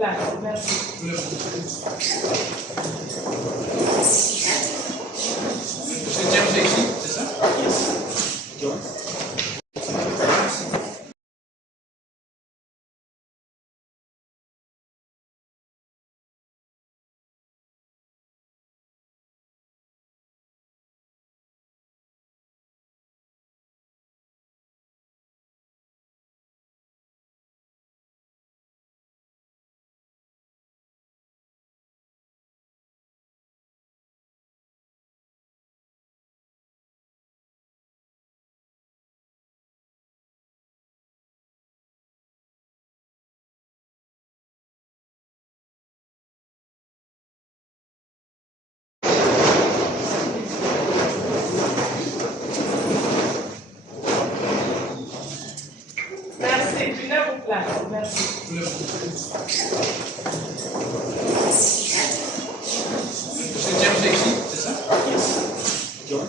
place. Merci. C'est James Lexi, c'est ça? John? Merci. Prenez vos places. Merci. C'est James Lexi, c'est ça? John?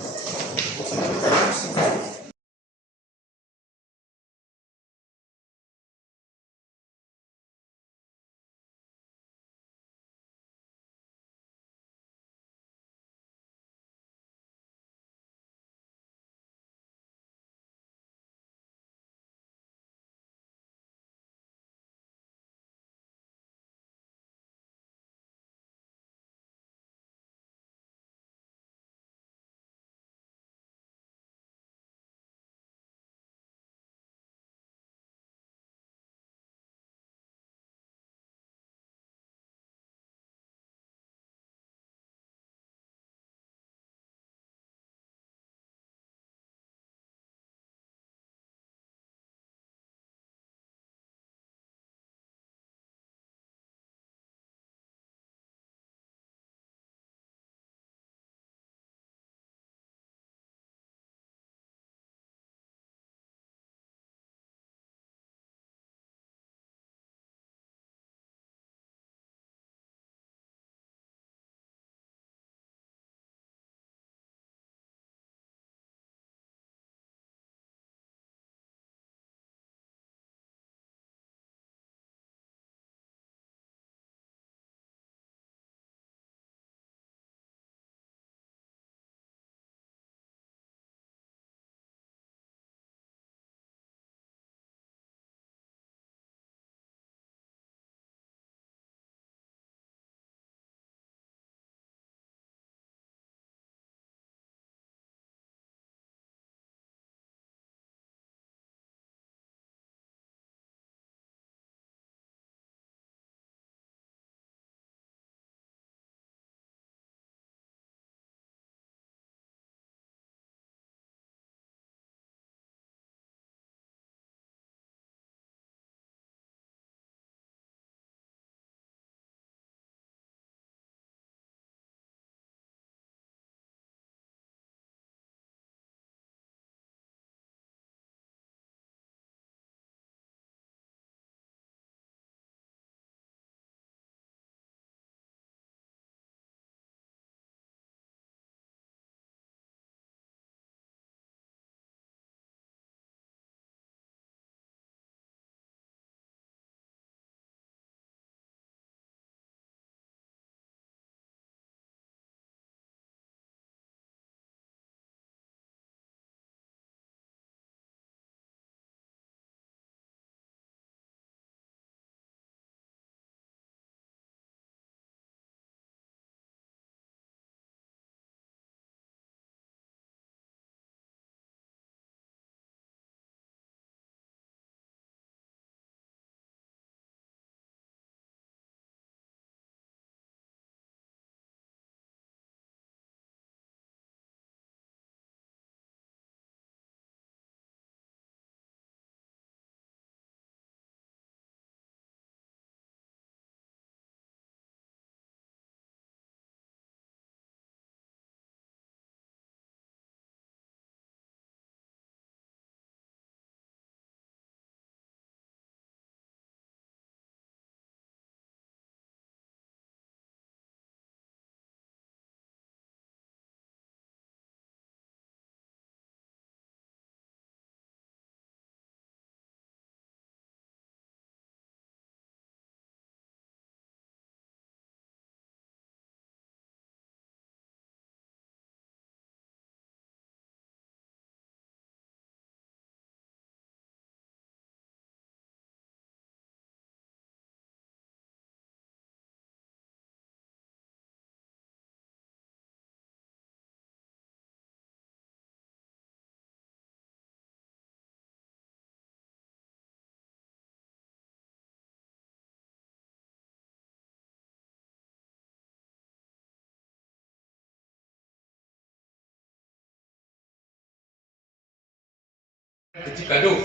Petit cadeau.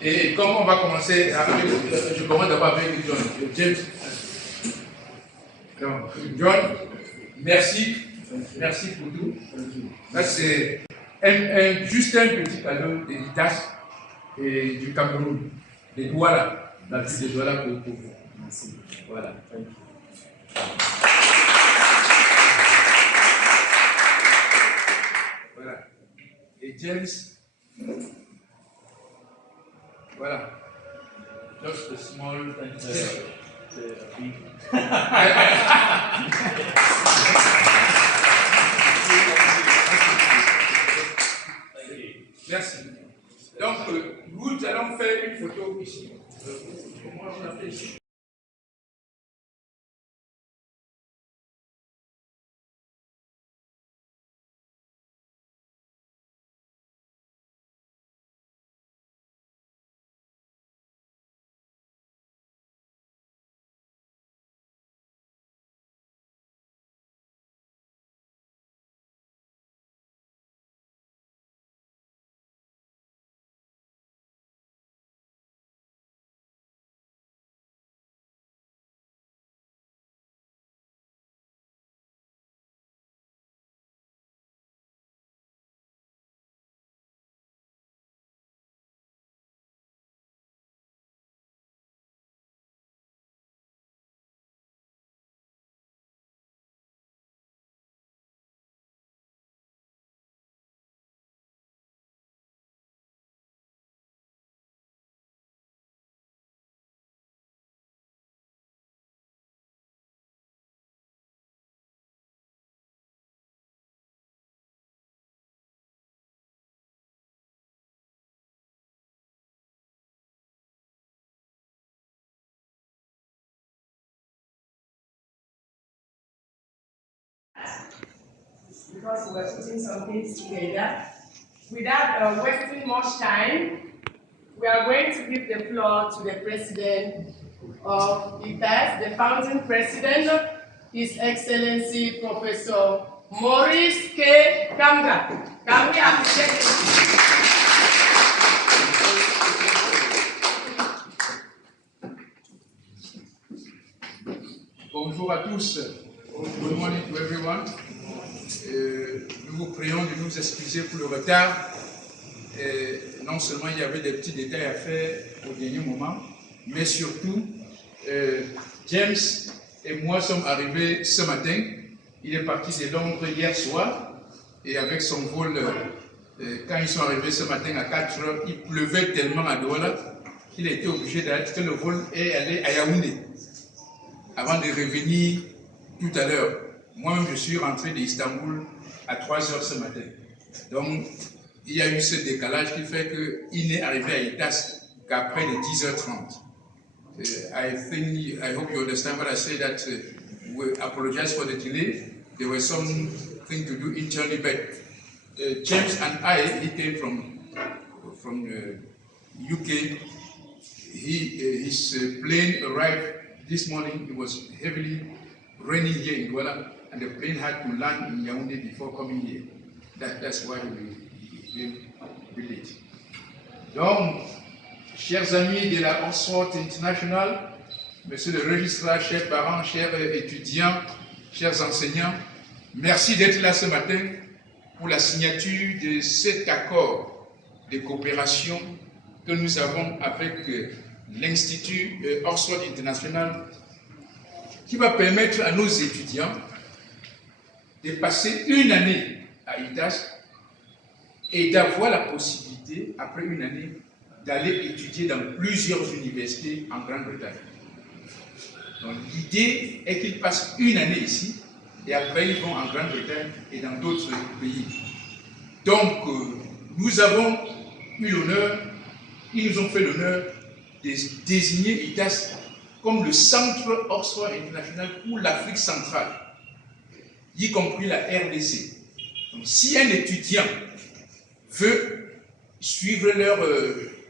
Et comme on va commencer avec, je commence d'abord avec John. James. Donc, John, merci. Merci pour tout. Là, c'est juste un petit cadeau des HITAS et du Cameroun. Des Douala. La ville des Douala pour vous. Merci. Voilà. Voilà. Et James. Voilà. Just a small thank you. Merci. Donc, nous allons faire une photo ici. Comment on l'appelle ici? Because we're putting some things together. Without wasting much time, we are going to give the floor to the president of HITAS, the founding president, His Excellency Professor Maurice K. Kamga. Can we appreciate him? Bonjour à tous. Good morning to everyone. Nous vous prions de nous excuser pour le retard. Non seulement il y avait des petits détails à faire au dernier moment, mais surtout, James et moi sommes arrivés ce matin. Il est parti de Londres hier soir et avec son vol, quand ils sont arrivés ce matin à 4 heures, il pleuvait tellement à Douala qu'il a été obligé d'arrêter, que le vol est allé à Yaoundé avant de revenir tout à l'heure. Moi-même, je suis rentré d'Istanbul à 3 heures ce matin. Donc, il y a eu ce décalage qui fait qu'il n'est arrivé à HITAS qu'après les 10h30. I hope you understand what I say, that we apologize for the delay. There was something to do internally, but James and he came from UK. His plane arrived this morning. It was heavily raining here in Douala, and the plane had to land in Yaoundé before coming here. That's why we came late. Donc, chers amis de la Oxfoxd International, monsieur le registrar, chers parents, chers étudiants, chers enseignants, merci d'être là ce matin pour la signature de cet accord de coopération que nous avons avec l'Institut Oxford International, qui va permettre à nos étudiants de passer une année à HITAS et d'avoir la possibilité, après une année, d'aller étudier dans plusieurs universités en Grande-Bretagne. Donc l'idée est qu'ils passent une année ici et après ils vont en Grande-Bretagne et dans d'autres pays. Donc nous avons eu l'honneur, ils nous ont fait l'honneur de désigner HITAS comme le centre Oxford International pour l'Afrique centrale, y compris la RDC. Donc, si un étudiant veut suivre leur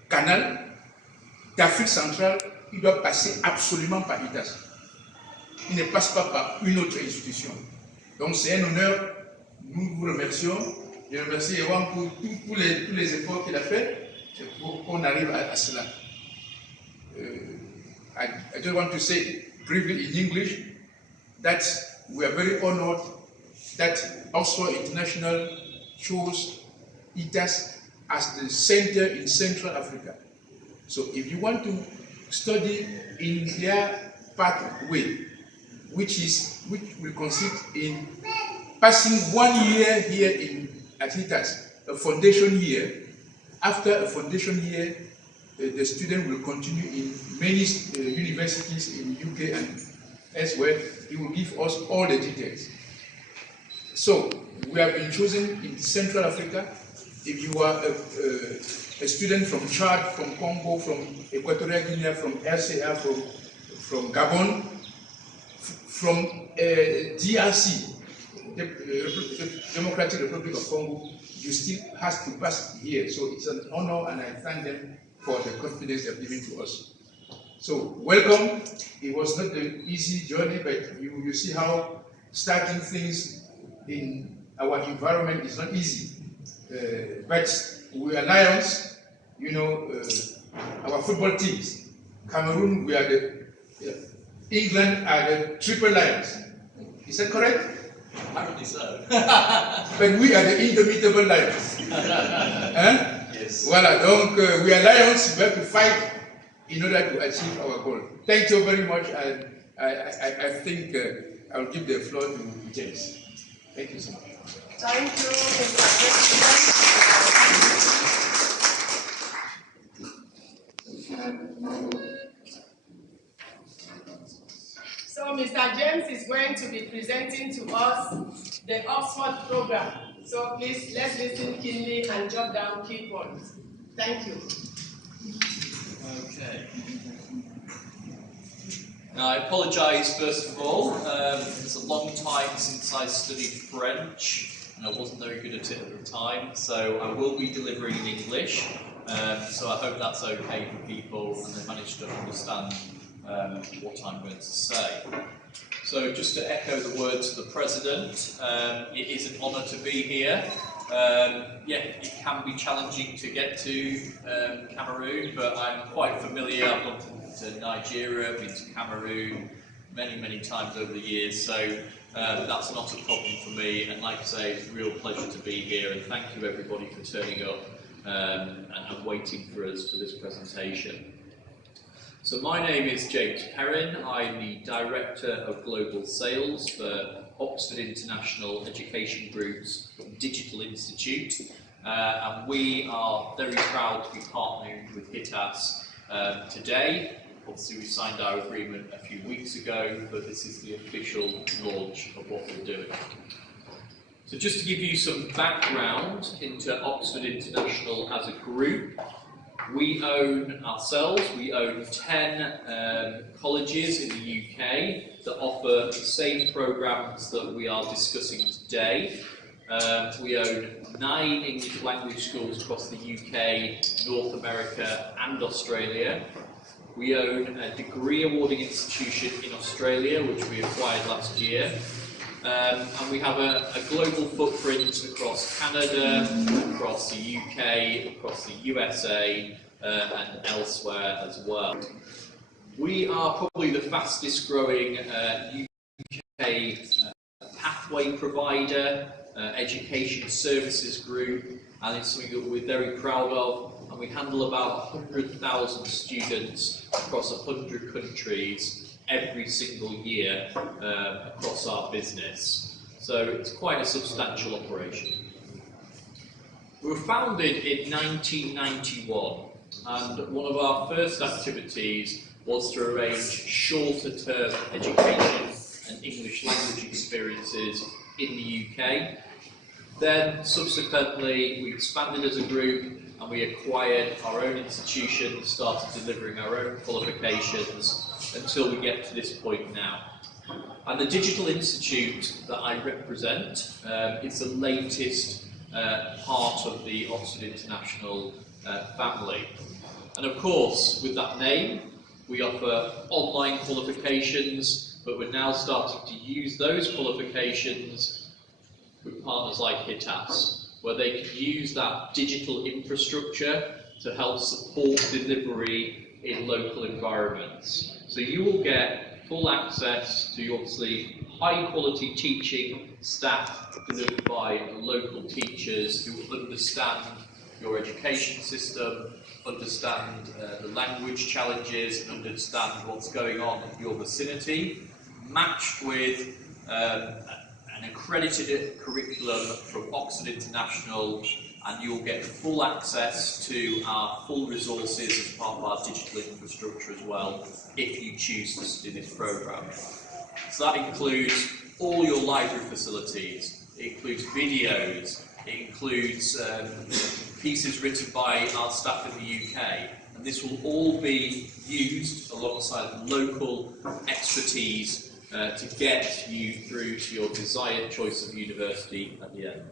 canal d'Afrique centrale, il doit passer absolument par HITAS. Il ne passe pas par une autre institution. Donc c'est un honneur, nous vous remercions. Je remercie Ewan pour tous les efforts qu'il a fait. on arrive à cela. I just want to say briefly in English that we are very honored that Oxford International chose HITAS as the center in Central Africa. So if you want to study in their pathway, which will consist in passing 1 year here at HITAS, a foundation year. After a foundation year, the student will continue in many universities in the UK and elsewhere. He will give us all the details. So we have been chosen in Central Africa. If you are a student from Chad, from Congo, from Equatorial Guinea, from RCA, from Gabon, from DRC, the Democratic Republic of Congo, you still have to pass here. So it's an honor, and I thank them for the confidence they've given to us. So welcome. It was not an easy journey, but you see how starting things in our environment is not easy. But we are lions, you know, our football teams. Cameroon, we are England are the triple lions. Is that correct? Apparently so. But we are the indomitable lions. Hein? Yes. Voilà, donc we are lions, we have to fight in order to achieve our goal. Thank you very much, and I think I'll give the floor to James. Thank you so much. Thank you, Mr. President. So Mr. James is going to be presenting to us the Oxford program. So please, let's listen keenly and jot down key points. Thank you. Okay. Now, I apologise first of all. It's a long time since I studied French, and I wasn't very good at it at the time, so I will be delivering in English. So I hope that's okay for people and they manage to understand what I'm going to say. So just to echo the words of the President, it is an honour to be here. Yeah, it can be challenging to get to Cameroon, but I'm quite familiar. I've gone to Nigeria, been to Cameroon many times over the years, so that's not a problem for me. And like I say, it's a real pleasure to be here, and thank you everybody for turning up and waiting for us for this presentation. So my name is James Perrin. I'm the Director of Global Sales for Oxford International Education Group's Digital Institute, and we are very proud to be partnering with HITAS today. Obviously we signed our agreement a few weeks ago, but this is the official launch of what we're doing. So just to give you some background into Oxford International as a group, we own 10 colleges in the UK that offer the same programmes that we are discussing today. We own 9 English language schools across the UK, North America and Australia. We own a degree awarding institution in Australia, which we acquired last year. And we have a global footprint across Canada, across the UK, across the USA, and elsewhere as well. We are probably the fastest growing UK pathway provider, education services group, and it's something that we're very proud of. And we handle about 100,000 students across 100 countries every single year across our business. So it's quite a substantial operation. We were founded in 1991, and one of our first activities was to arrange shorter term education and English language experiences in the UK. Then subsequently we expanded as a group and we acquired our own institution, started delivering our own qualifications until we get to this point now. And the Digital Institute that I represent is the latest part of the Oxford International family. And of course, with that name, we offer online qualifications, but we're now starting to use those qualifications with partners like HITAS, where they can use that digital infrastructure to help support delivery in local environments. So you will get full access to obviously high quality teaching staff delivered by local teachers who understand your education system, understand the language challenges, and understand what's going on in your vicinity, matched with an accredited curriculum from Oxford International, and you'll get full access to our full resources as part of our digital infrastructure as well, if you choose to study this programme. So that includes all your library facilities, it includes videos, it includes pieces written by our staff in the UK, and this will all be used alongside local expertise to get you through to your desired choice of university at the end.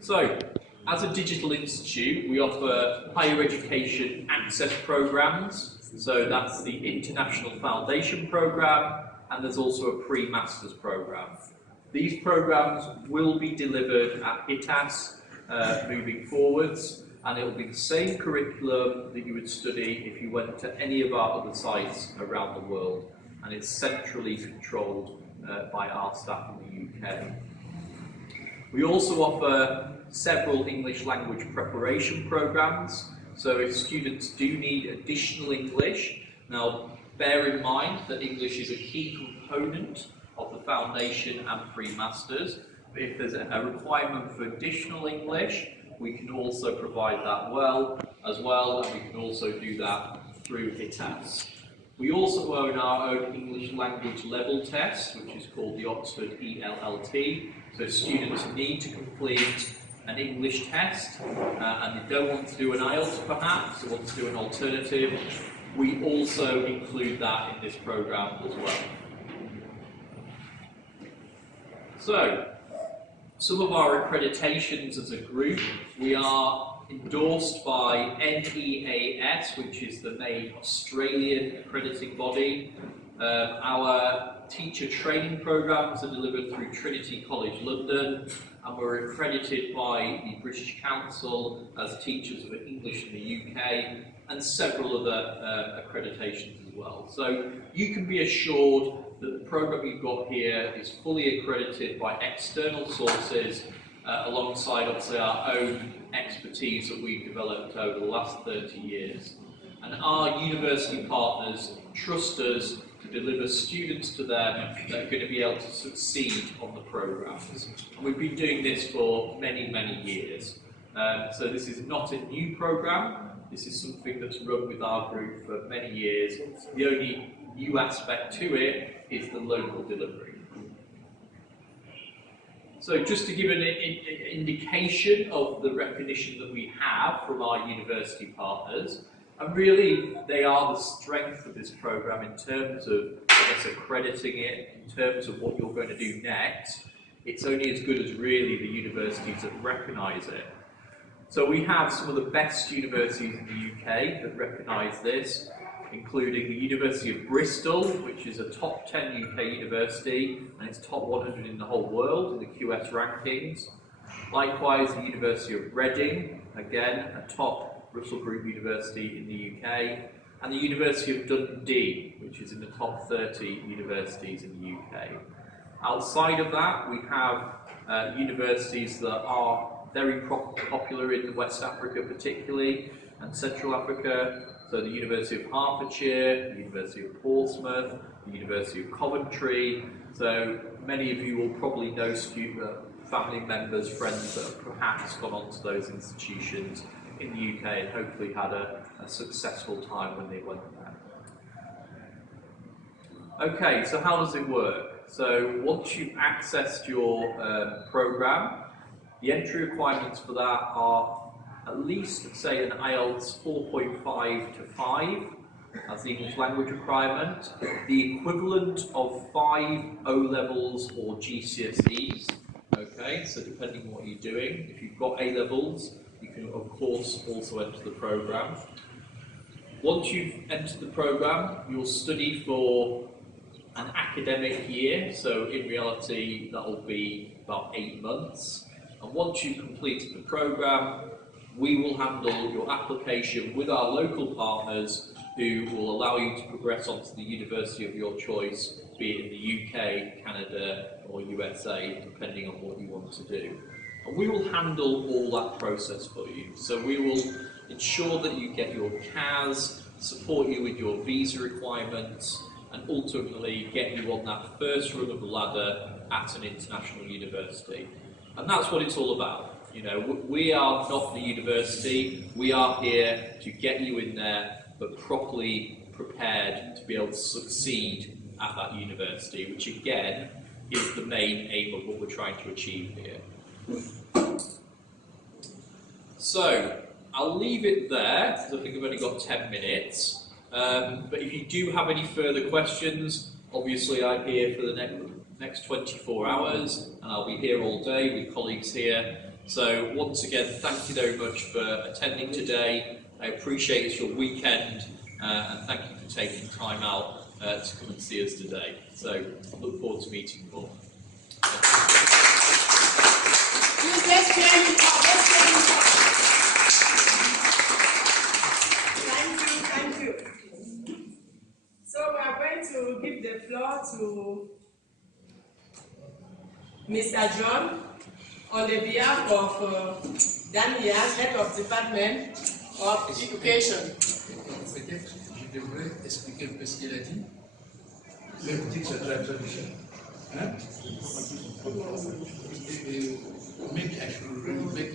So, as a digital institute, we offer higher education access programmes. So that's the International Foundation Programme, and there's also a pre-masters programme. These programmes will be delivered at HITAS moving forwards, and it will be the same curriculum that you would study if you went to any of our other sites around the world, and it's centrally controlled by our staff in the UK. We also offer several English language preparation programmes, so if students do need additional English, now bear in mind that English is a key component of the foundation and pre-masters, but if there's a requirement for additional English, we can also provide that as well, and we can also do that through HITAS. We also own our own English language level test, which is called the Oxford ELLT. So students need to complete an English test, and they don't want to do an IELTS perhaps, they want to do an alternative. We also include that in this programme as well. So, some of our accreditations as a group, we are endorsed by NEAS, which is the main Australian accrediting body. Our teacher training programmes are delivered through Trinity College London, and we're accredited by the British Council as teachers of English in the UK, and several other accreditations as well. So you can be assured that the programme you've got here is fully accredited by external sources, alongside obviously our own expertise that we've developed over the last 30 years. And our university partners trust us to deliver students to them that are going to be able to succeed on the programmes. And we've been doing this for many, many years. So this is not a new programme, this is something that's run with our group for many years. The only new aspect to it is the local delivery. So just to give an indication of the recognition that we have from our university partners, and really they are the strength of this programme in terms of, I guess, accrediting it, in terms of what you're going to do next. It's only as good as really the universities that recognise it. So we have some of the best universities in the UK that recognise this, including the University of Bristol, which is a top 10 UK university, and it's top 100 in the whole world in the QS rankings. Likewise, the University of Reading, again, a top Russell Group university in the UK, and the University of Dundee, which is in the top 30 universities in the UK. Outside of that, we have universities that are very popular in West Africa particularly, and Central Africa. So the University of Hertfordshire, the University of Portsmouth, the University of Coventry. So many of you will probably know family members, friends that have perhaps gone on to those institutions in the UK and hopefully had a successful time when they went there. Okay, so how does it work? So once you've accessed your programme, the entry requirements for that are at least, say, an IELTS 4.5 to 5 as the English language requirement, the equivalent of 5 O-levels or GCSEs, okay, so depending on what you're doing. If you've got A-levels, you can of course also enter the programme. Once you've entered the programme, you'll study for an academic year, so in reality that will be about 8 months. And once you've completed the programme, we will handle your application with our local partners who will allow you to progress onto the university of your choice, be it in the UK, Canada or USA, depending on what you want to do. And we will handle all that process for you. So we will ensure that you get your CAS, support you with your visa requirements, and ultimately get you on that first rung of the ladder at an international university. And that's what it's all about. You know, we are not the university, we are here to get you in there, but properly prepared to be able to succeed at that university, which again is the main aim of what we're trying to achieve here. So, I'll leave it there, because I think I've only got 10 minutes. But if you do have any further questions, obviously I'm here for the next 24 hours, and I'll be here all day with colleagues here. So once again, thank you very much for attending today. I appreciate it's your weekend, and thank you for taking time out to come and see us today. So I look forward to meeting you all. Thank you. So we are going to give the floor to Mr. John on the behalf of Daniel, Head of Department of Education. Peut-être je devrais expliquer un peu ce qu'elle a dit. Même titre de la traduction. Hein? Maybe I should make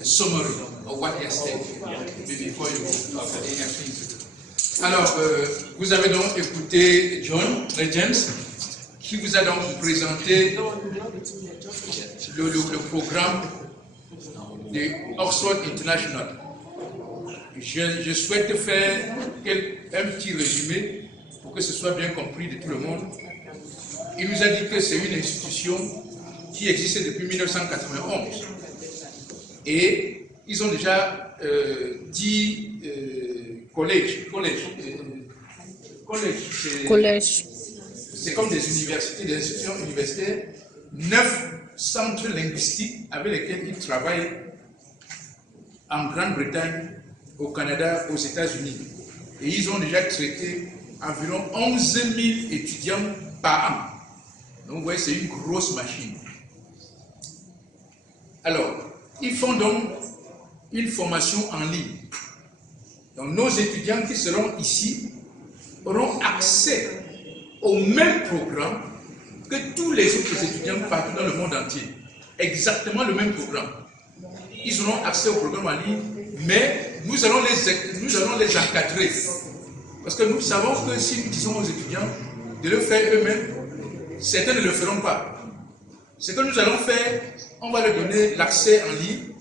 a summary of what he has said before you Alors, vous avez donc écouté John James, qui vous a donc présenté le programme de Oxford International. Je souhaite faire un petit résumé pour que ce soit bien compris de tout le monde. Il nous a dit que c'est une institution qui existait depuis 1991 et ils ont déjà 10 collèges. C'est comme des universités, des institutions universitaires, 9 centres linguistiques avec lesquels ils travaillent en Grande-Bretagne, au Canada, aux États-Unis. Et ils ont déjà traité environ 11 000 étudiants par an. Donc vous voyez, c'est une grosse machine. Alors, ils font donc une formation en ligne. Donc nos étudiants qui seront ici auront accès au même programme que tous les autres étudiants partout dans le monde entier. Exactement le même programme. Ils auront accès au programme en ligne, mais nous allons les encadrer. Parce que nous savons que si nous disons aux étudiants de le faire eux-mêmes, certains ne le feront pas. Ce que nous allons faire, on va leur donner l'accès en ligne,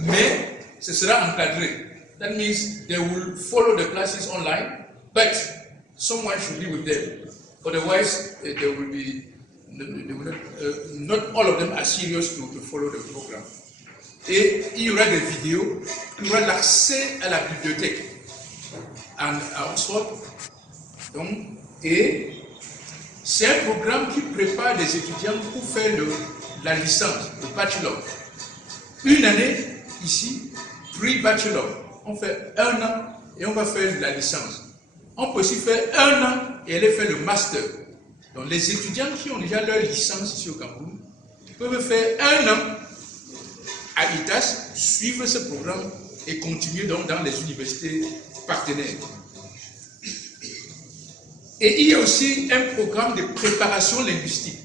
mais ce sera encadré. That means they will follow the classes online, but someone should be with them. Otherwise, they will be not all of them are serious to follow the program. Et il y aura des vidéos, il y aura l'accès à la bibliothèque à Oxford. Donc, et c'est un programme qui prépare les étudiants pour faire la licence, le bachelor. Une année ici, pre-bachelor. On fait 1 an et on va faire la licence. On peut aussi faire 1 an et aller faire le master. Donc les étudiants qui ont déjà leur licence ici au Cameroun peuvent faire 1 an à HITAS, suivre ce programme et continuer donc dans les universités partenaires. Et il y a aussi un programme de préparation linguistique.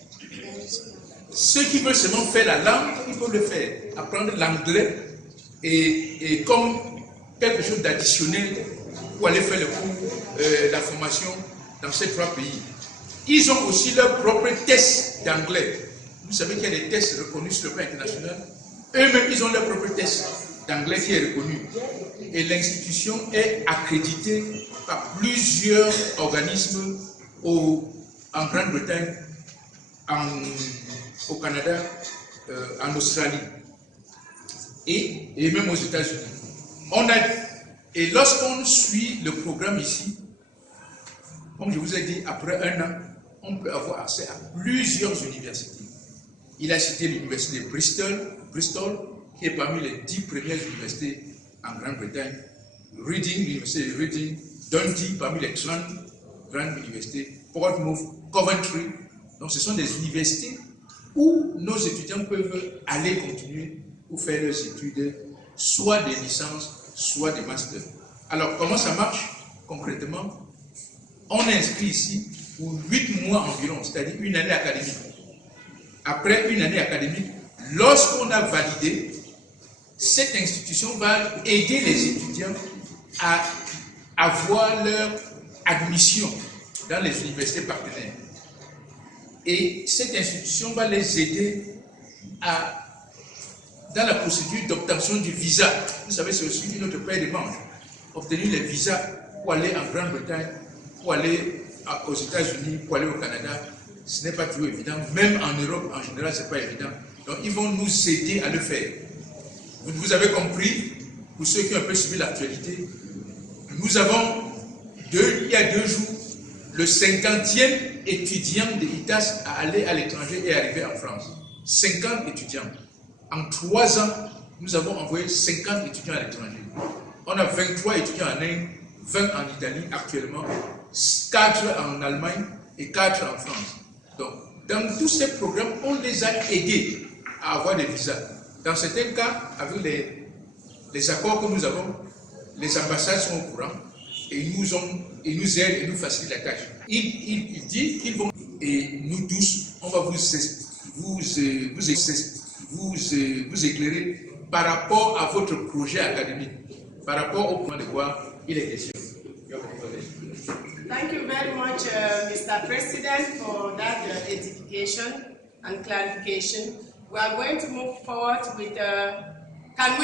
Ceux qui veulent seulement faire la langue, ils peuvent le faire. Apprendre l'anglais et comme quelque chose d'additionnel pour aller faire le cours, la formation dans ces 3 pays. Ils ont aussi leur propre test d'anglais. Vous savez qu'il y a des tests reconnus sur le plan international. Eux-mêmes, ils ont leur propre test d'anglais qui est reconnu. Et l'institution est accréditée par plusieurs organismes en Grande-Bretagne, au Canada, en Australie et même aux États-Unis. Et lorsqu'on suit le programme ici, comme je vous ai dit, après 1 an, on peut avoir accès à plusieurs universités. Il a cité l'université de Bristol, qui est parmi les 10 premières universités en Grande-Bretagne. Reading, l'université de Reading, Dundee, parmi les 30 grandes universités, Portsmouth, Coventry. Donc ce sont des universités où nos étudiants peuvent aller continuer pour faire leurs études, soit des licences, soit des masters. Alors comment ça marche concrètement? On est inscrit ici pour 8 mois environ, c'est-à-dire une année académique. Après une année académique, lorsqu'on a validé, cette institution va aider les étudiants à avoir leur admission dans les universités partenaires. Et cette institution va les aider dans la procédure d'obtention du visa. Vous savez, c'est aussi une autre paire de manches. Obtenir les visas pour aller en Grande-Bretagne, pour aller aux États-Unis, pour aller au Canada, ce n'est pas toujours évident. Même en Europe, en général, ce n'est pas évident. Donc, ils vont nous aider à le faire. Vous avez compris, pour ceux qui ont un peu suivi l'actualité, nous avons, il y a 2 jours, le 50e étudiant de HITAS à aller à l'étranger et arriver en France. 50 étudiants. En 3 ans, nous avons envoyé 50 étudiants à l'étranger. On a 23 étudiants en Inde, 20 en Italie actuellement, 4 en Allemagne et 4 en France. Donc, dans tous ces programmes, on les a aidés à avoir des visas. Dans certains cas, avec les accords que nous avons, les ambassades sont au courant et ils nous aident et nous facilitent la tâche. Il dit qu'ils vont, et nous tous, on va vous éclairer par rapport à votre projet académique, par rapport au point de quoi il est question. Thank you very much, Mr. President, for that edification and clarification. We are going to move forward with, can we